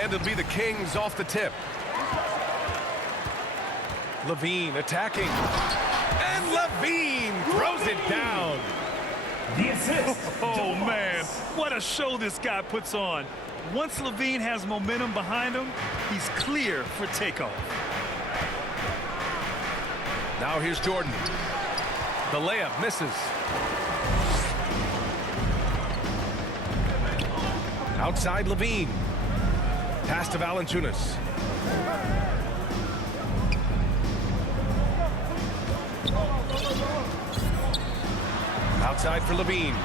And it'll be the Kings off the tip. LaVine attacking. And LaVine throws it down. The assist. Oh, man, what a show this guy puts on. Once LaVine has momentum behind him, he's clear for takeoff. Now here's Jordan. The layup misses. Outside LaVine. Pass to Valanciunas. Outside for LaVine.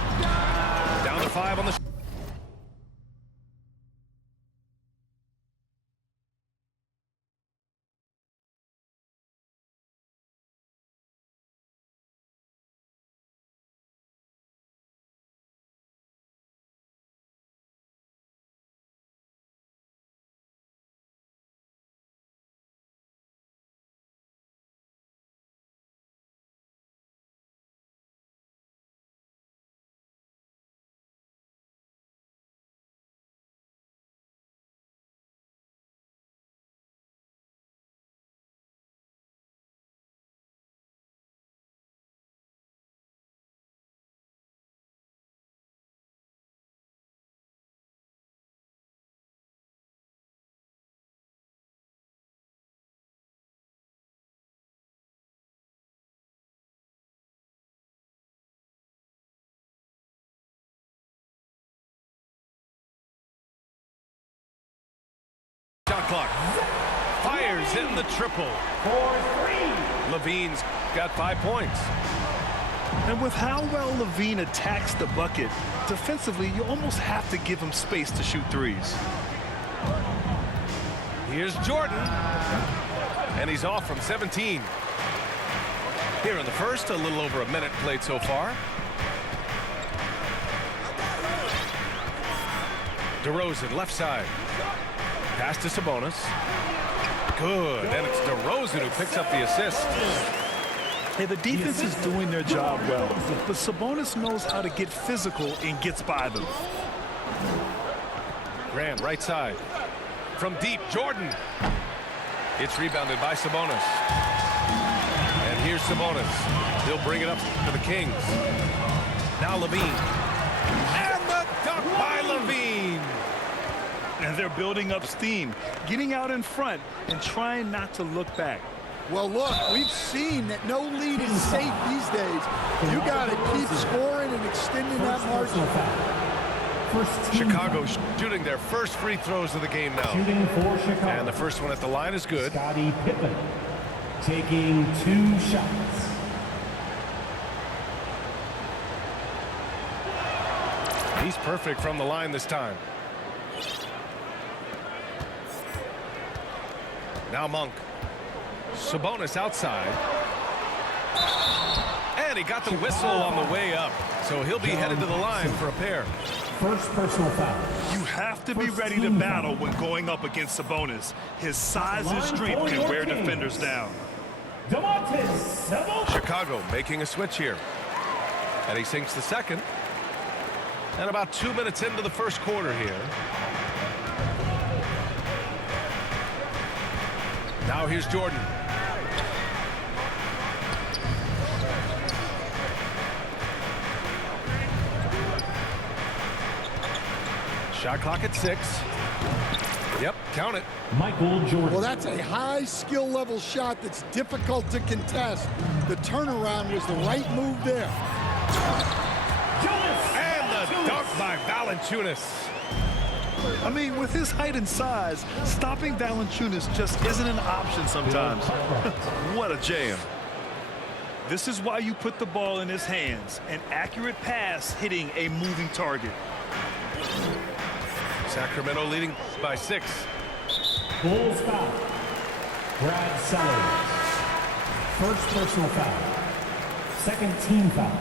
Down to 5 on the shot clock. Fires in the triple. For 3. LaVine's got 5 points. And with how well LaVine attacks the bucket, defensively, you almost have to give him space to shoot threes. Here's Jordan. And he's off from 17. Here in the first, a little over a minute played so far. DeRozan, left side. Pass to Sabonis. Good. And it's DeRozan who picks up the assist. Hey, the defense is doing their job well, but Sabonis knows how to get physical and gets by them. Graham, right side. From deep, Jordan. It's rebounded by Sabonis. And here's Sabonis. He'll bring it up to the Kings. Now LaVine. And the dunk by LaVine. And they're building up steam, getting out in front and trying not to look back. Well, look, we've seen that no lead is safe these days. You got to keep scoring and extending that margin. Chicago shooting their first free throws of the game now. Shooting for Chicago. And the first one at the line is good. Scottie Pippen taking 2 shots. He's perfect from the line this time. Now Monk. Sabonis outside. And he got the whistle on the way up. So he'll be headed to the line for a pair. First personal foul. You have to be ready to battle when going up against Sabonis. His size and strength can wear defenders down. Domantas Sabonis. Chicago making a switch here. And he sinks the second. And about 2 minutes into the first quarter here. Now here's Jordan. Shot clock at 6. Yep, count it. Michael Jordan. Well, that's a high skill level shot that's difficult to contest. The turnaround was the right move there. And the dunk by Valanciunas. I mean, with his height and size, stopping Valanciunas just isn't an option sometimes. What a jam. This is why you put the ball in his hands. An accurate pass hitting a moving target. Sacramento leading by 6. Bulls foul. Brad Sellers. First personal foul. Second team foul.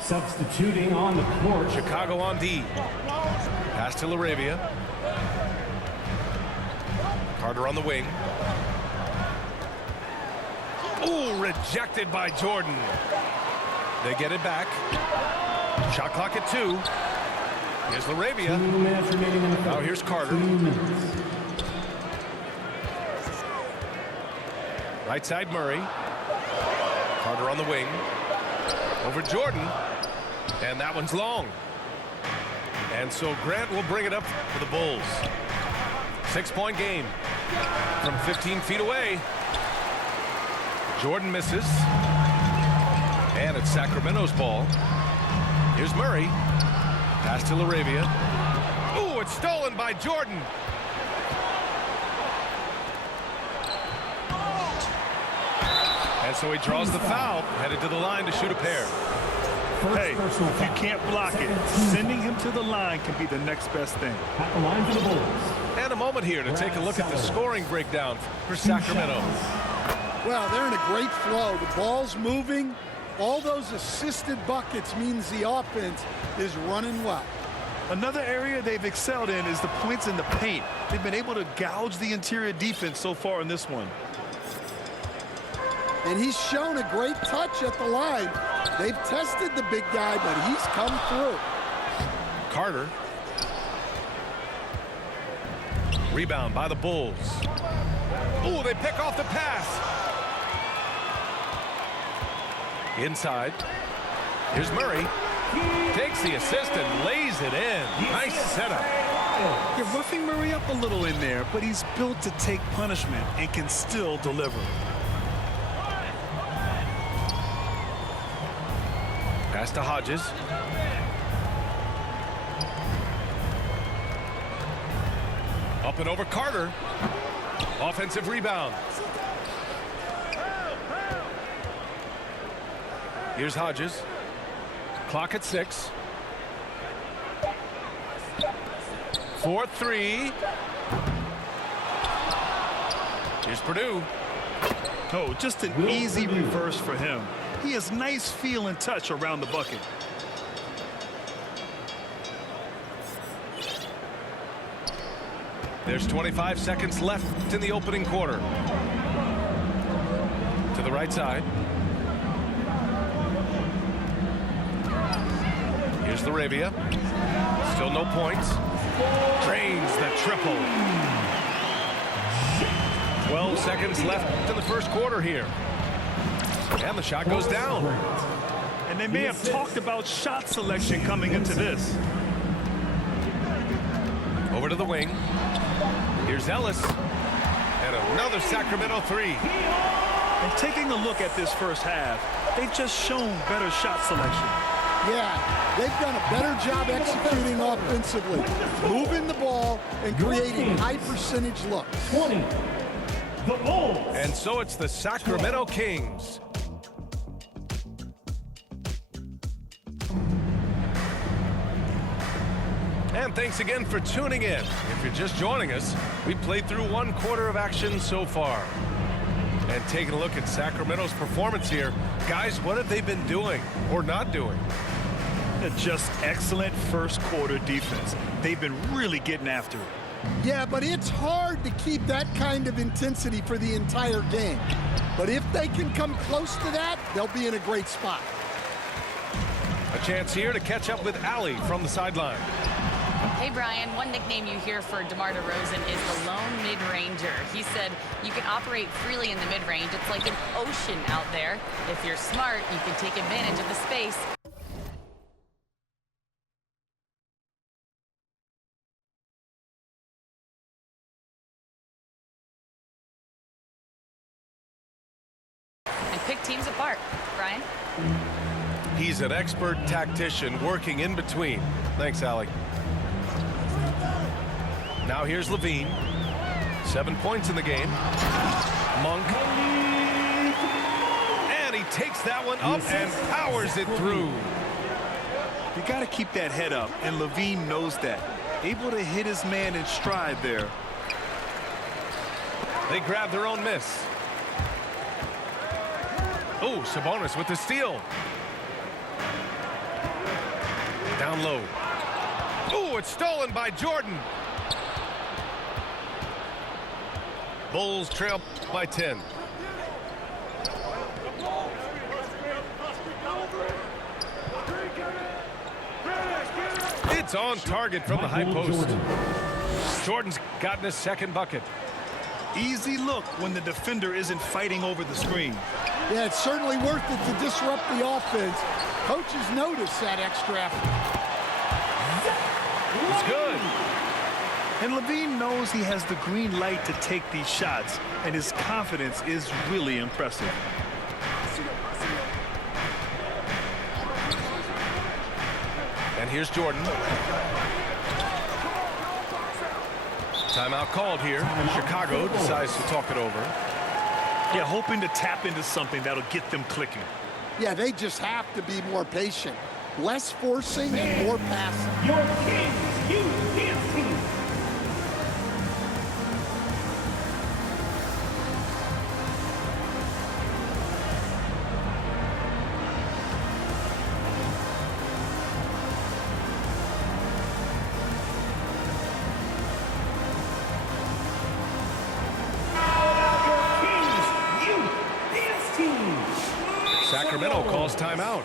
Substituting on the court. Chicago on D. Pass to LaRavia. Carter on the wing. Ooh, rejected by Jordan. They get it back. Shot clock at 2. Here's LaRavia. 2 minutes remaining in the Now third. here's Carter. 2 minutes. Right side Murray. Carter on the wing. Over Jordan. And that one's long. And so Grant will bring it up for the Bulls. 6-point game. From 15 feet away. Jordan misses. And it's Sacramento's ball. Here's Murray. Pass to LaRavia. Ooh, it's stolen by Jordan. And so he draws the foul, headed to the line to shoot a pair. First Hey, personal if you foul. can't block it, Second team sending him to the line can be the next best thing. foul. At the line for the Bulls. And a moment here to take a look at the scoring breakdown for 2 Sacramento. shots. Well, they're in a great flow. The ball's moving. All those assisted buckets means the offense is running well. Another area they've excelled in is the points in the paint. They've been able to gouge the interior defense so far in this one. And he's shown a great touch at the line. They've tested the big guy, but he's come through. Carter. Rebound by the Bulls. Ooh, they pick off the pass. Inside. Here's Murray. Takes the assist and lays it in. Nice setup. You're roughing Murray up a little in there, but he's built to take punishment and can still deliver. Pass to Hodges. Up and over Carter. Offensive rebound. Here's Hodges. Clock at 6. 4-3. Here's Purdue. Oh, just an easy reverse for him. He has nice feel and touch around the bucket. There's 25 seconds left in the opening quarter. To the right side. Here's LaRavia. Still no points. Drains the triple. 12 seconds left in the first quarter here. And the shot goes down. And they may have talked about shot selection coming into this. Over to the wing. Here's Ellis. And another Sacramento three. And taking a look at this first half, they've just shown better shot selection. Yeah, they've done a better job executing offensively, moving the ball and creating high percentage looks. 20. The Bulls. And so it's the Sacramento Kings. And thanks again for tuning in. If you're just joining us, we played through one quarter of action so far. And taking a look at Sacramento's performance here, guys, what have they been doing or not doing? Just excellent first quarter defense. They've been really getting after it. Yeah, but it's hard to keep that kind of intensity for the entire game. But if they can come close to that, they'll be in a great spot. A chance here to catch up with Allie from the sideline. Hey, Brian, one nickname you hear for DeMar DeRozan is the lone mid-ranger. He said you can operate freely in the mid-range. It's like an ocean out there. If you're smart, you can take advantage of the space. And pick teams apart. Brian? He's an expert tactician working in between. Thanks, Allie. Now here's Levine. 7 points in the game. Monk. And he takes that one up and powers it through. You got to keep that head up, and Levine knows that. Able to hit his man in stride there. They grab their own miss. Oh, Sabonis with the steal. Down low. Oh, it's stolen by Jordan. Bulls trail by 10. It's on target from the high post. Jordan's gotten his second bucket. Easy look when the defender isn't fighting over the screen. Yeah, it's certainly worth it to disrupt the offense. Coaches notice that extra effort. It's good. And Levine knows he has the green light to take these shots, and his confidence is really impressive. And here's Jordan. Timeout called here. Chicago decides to talk it over. Yeah, hoping to tap into something that'll get them clicking. Yeah, they just have to be more patient. Less forcing and more passing. Your Kings Youth Dance Team. Sacramento calls timeout.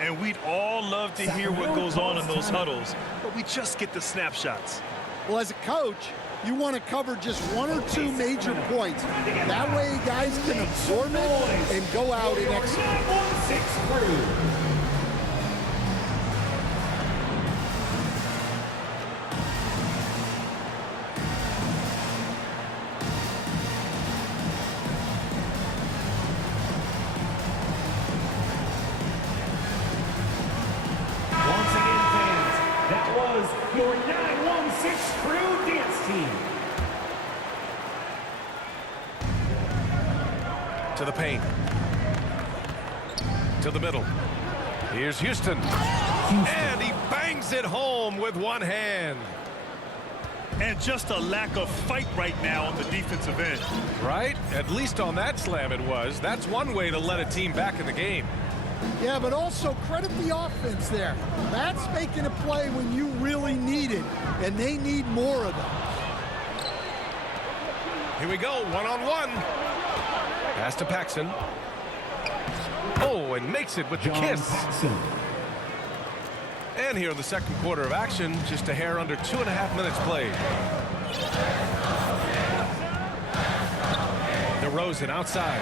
And we'd all love to hear what goes on in those huddles, but we just get the snapshots. Well, as a coach, you want to cover just one or two major points. That way guys can absorb it and go out and execute. 916 crew. Once again, fans, that was your 916 crew dance team. To the paint. To the middle. Here's Houston. And he bangs it home with one hand. And just a lack of fight right now on the defensive end. Right? At least on that slam it was. That's one way to let a team back in the game. Yeah, but also credit the offense there. That's making a play when you really need it, and they need more of those. Here we go, one-on-one. Pass to Paxson. Oh, and makes it with the kiss. Paxson. And here in the second quarter of action, just a hair under 2.5 minutes played. DeRozan outside.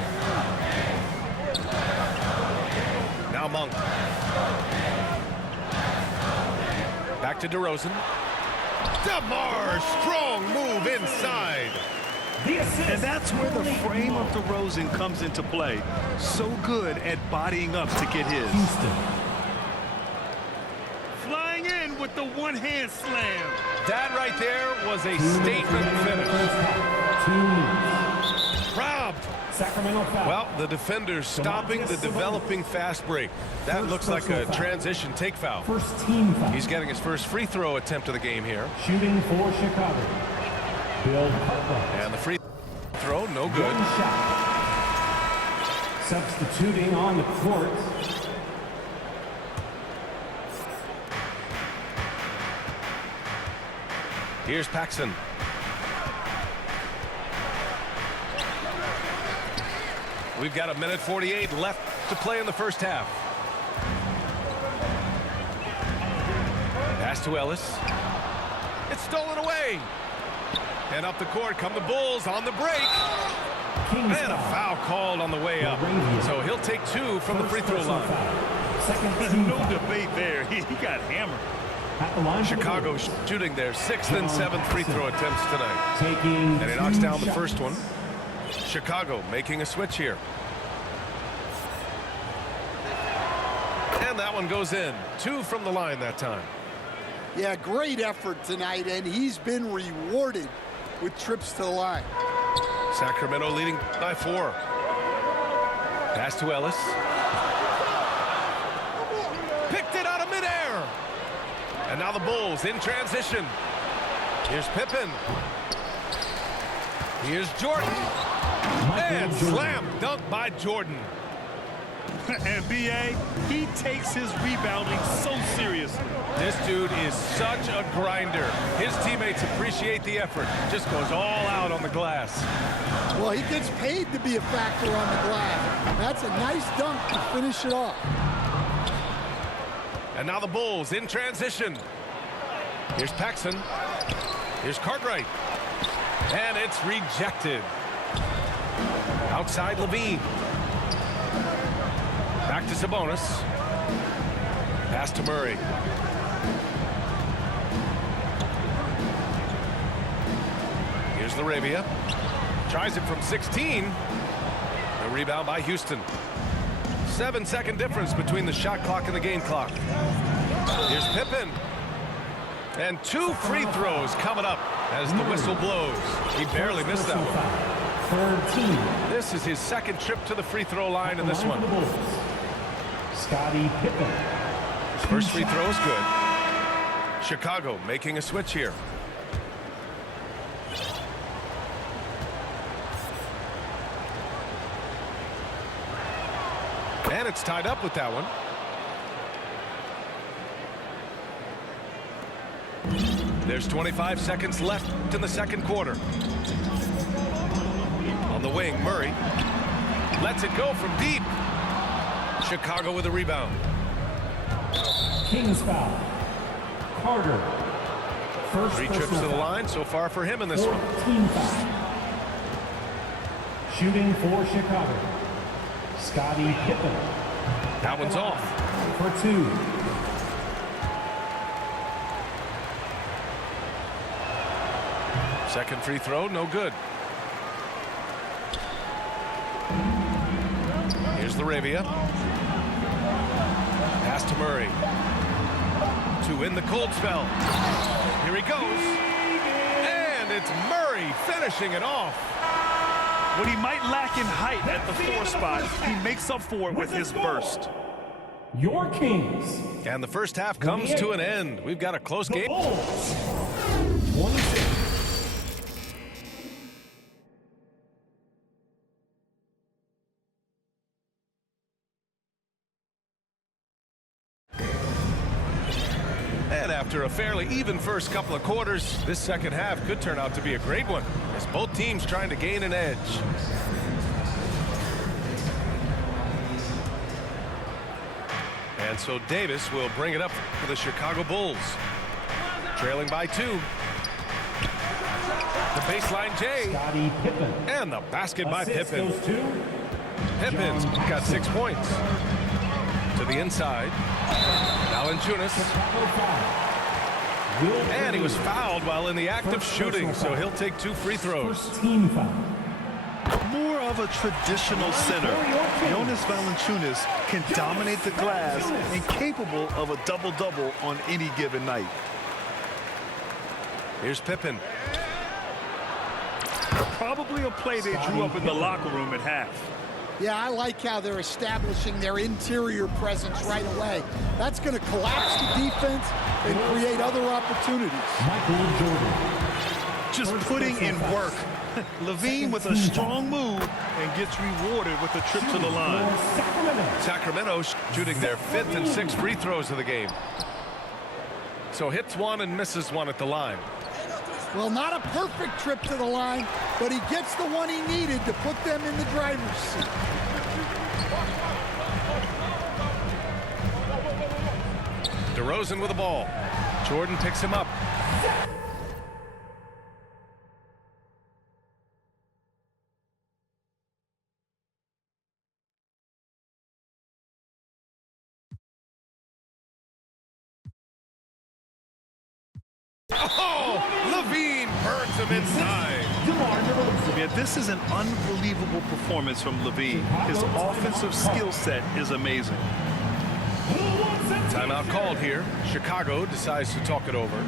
Now Monk. Back to DeRozan. DeMar, strong move inside. The assist. And that's where the frame of DeRozan comes into play. So good at bodying up to get his. Houston. Flying in with the one-hand slam. That right there was a statement finish. 2 minutes. Robbed. Sacramento foul. Well, the defender stopping the developing fast break. That looks like a transition take foul. First team foul. He's getting his first free throw attempt of the game here. Shooting for Chicago. Bill Cartwright. And the free throw, no good. One shot. Substituting on the court. Here's Paxson. We've got 1:48 left to play in the first half. Pass to Ellis. It's stolen away. And up the court come the Bulls on the break. Kings And a foul called on the way up. So he'll take 2 from the free throw line. Second team No foul. debate there. He got hammered. At the line for the Chicago Bulls. shooting their 6th and 7th free throw attempts tonight. Taking And he knocks 2 down the shots. first one. Chicago making a switch here. And that one goes in. 2 from the line that time. Yeah, great effort tonight, and he's been rewarded with trips to the line. Sacramento leading by 4. Pass to Ellis. Picked it out of midair. And now the Bulls in transition. Here's Pippen. Here's Jordan. And slam dunk by Jordan. And B.A., he takes his rebounding so seriously. This dude is such a grinder. His teammates appreciate the effort. Just goes all out on the glass. Well, he gets paid to be a factor on the glass. That's a nice dunk to finish it off. And now the Bulls in transition. Here's Paxson. Here's Cartwright. And it's rejected. Outside Levine. Back to Sabonis. Pass to Murray. Here's LaRavia. Tries it from 16. A rebound by Houston. 7-second difference between the shot clock and the game clock. Here's Pippen. And 2 free throws coming up as the whistle blows. He barely missed that one. Third team. This is his second trip to the free throw line in this one. Scottie Pippen. First free throw is good. Chicago making a switch here. And it's tied up with that one. There's 25 seconds left in the second quarter. On the wing, Murray lets it go from deep. Chicago with a rebound. Kings foul. Carter. First 3 trips to the line so far for him in this one. Team foul. Shooting for Chicago. Scottie Pippen. That one's off. For 2. Second free throw, no good. Here's LaRavia. Pass to Murray. To in the cold spell. Here he goes. And it's Murray finishing it off. What he might lack in height at the 4 spot, he makes up for it with his burst. Your Kings. And the first half comes to an end. We've got a close game. Bulls. 26. And after a fairly even first couple of quarters, this second half could turn out to be a great one as both teams trying to gain an edge. And so Davis will bring it up for the Chicago Bulls. Trailing by 2. The baseline J. Scottie Pippen. And the basket by Assist Pippen. goes to Pippen's got 6 points. To the inside. Valanciunas. Chicago foul. And he was fouled while in the act of shooting, so he'll take 2 free throws. First team foul. More of a traditional center, Jonas Valanciunas can dominate the glass and capable of a double-double on any given night. Here's Pippen. Probably a play they drew up in the locker room at half. Yeah, I like how they're establishing their interior presence right away. That's going to collapse the defense and create other opportunities. Michael Jordan. Just putting in work. Levine with a strong move and gets rewarded with a trip to the line. Sacramento shooting their 5th and 6th free throws of the game. So hits 1 and misses 1 at the line. Well, not a perfect trip to the line, but he gets the one he needed to put them in the driver's seat. DeRozan with the ball. Jordan picks him up. Oh, Levine burns him inside. Yeah, this is an unbelievable performance from Levine. His offensive skill set is amazing. Timeout called here. Chicago decides to talk it over.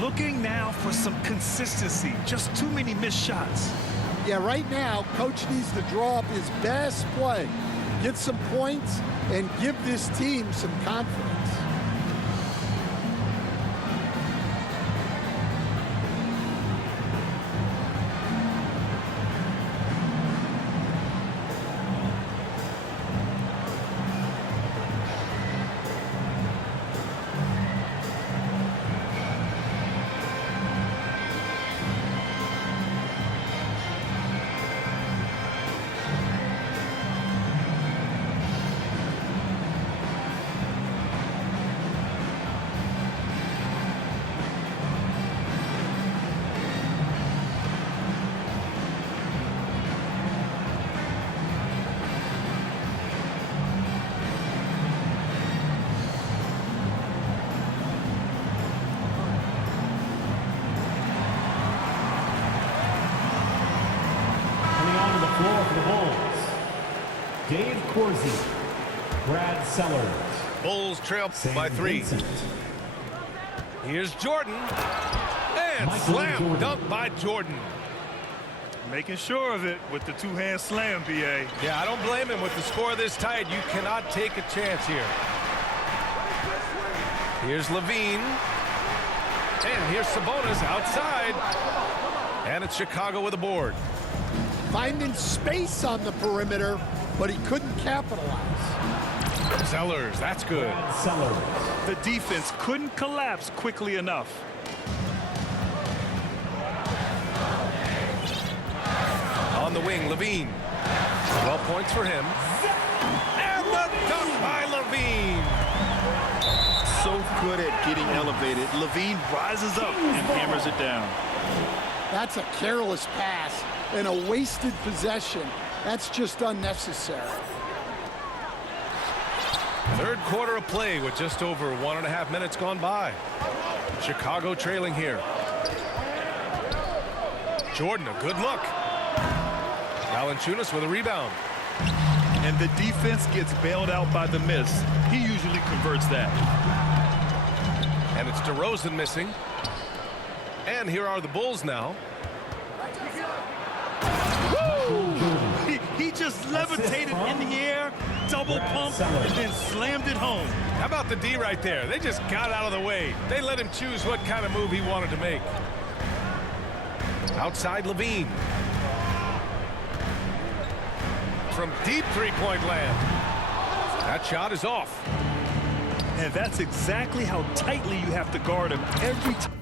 Looking now for some consistency. Just too many missed shots. Yeah, right now, Coach needs to draw up his best play, get some points, and give this team some confidence. Dave Corsi, Brad Sellers, Bulls trail St. by 3. Vincent, Here's Jordan. And Michael slam Jordan. dunk by Jordan. Making sure of it with the two-hand slam, B.A. Yeah, I don't blame him with the score this tight. You cannot take a chance here. Here's Levine. And here's Sabonis outside. And it's Chicago with a board. Finding space on the perimeter, but he couldn't capitalize. Sellers, that's good. Brad Sellers, The defense couldn't collapse quickly enough. On the wing, Levine. 12 points for him. And the dunk by Levine. So good at getting elevated. Levine rises up and hammers it down. That's a careless pass and a wasted possession. That's just unnecessary. Third quarter of play with just over 1.5 minutes gone by. Chicago trailing here. Jordan, a good look. Valanciunas with a rebound. And the defense gets bailed out by the miss. He usually converts that. And it's DeRozan missing. And here are the Bulls now. He just levitated in the air, double pump, and then slammed it home. How about the D right there? They just got out of the way. They let him choose what kind of move he wanted to make. Outside Levine. From deep three-point land. That shot is off. And that's exactly how tightly you have to guard him every time.